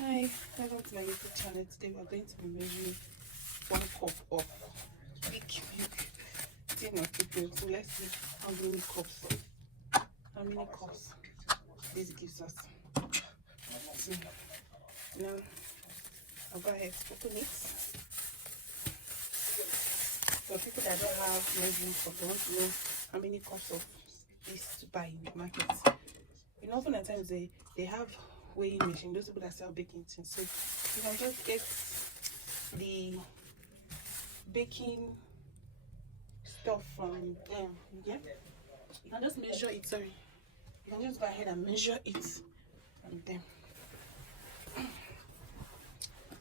Hi, welcome to my YouTube channel. Today we are going to be measuring 1 cup of peak milk. Tin of peak milk. So let's see how many cups this gives us. So now I'll go ahead and open it. For people that don't have measuring cup, they want to know how many cups of this to buy in the market. You know, often at times they have weighing machine, those people that sell baking things. So you can just get the baking stuff from them. Yeah, you can just measure it. Sorry, you can just go ahead and measure it from them.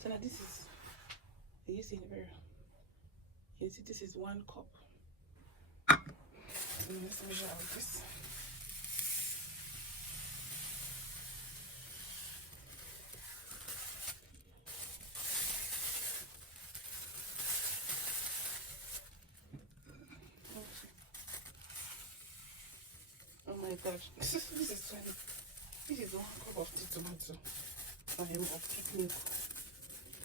So now this is, you see it very, you see this is 1 cup. So let's measure out this. Oh my gosh, this is funny. This is 1 cup of the tomato. Of peak milk.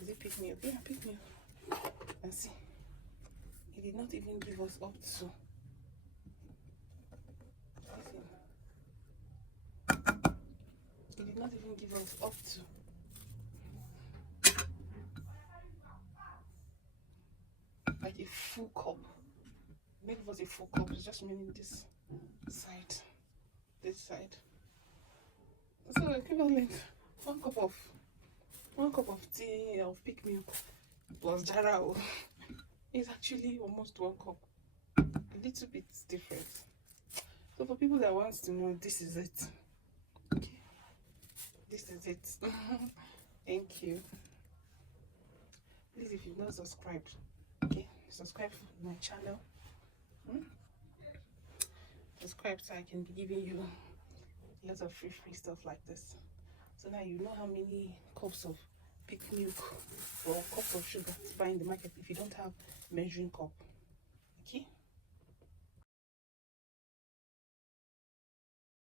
Is it peak milk? Yeah, peak milk. And see, it did not even give us up to. It did not even give us up to. Like a full cup. Maybe it was a full cup. It's just meaning this side. This side. So equivalent. 1 cup of tea of peak milk plus jarrow is actually almost 1 cup. A little bit different. So for people that wants to know, this is it. Okay. This is it. Thank you. Please, if you've not subscribed, okay, subscribe to my channel. Subscribe so I can be giving you lots of free stuff like this. So now you know how many cups of peak milk or cups of sugar to buy in the market if you don't have measuring cup.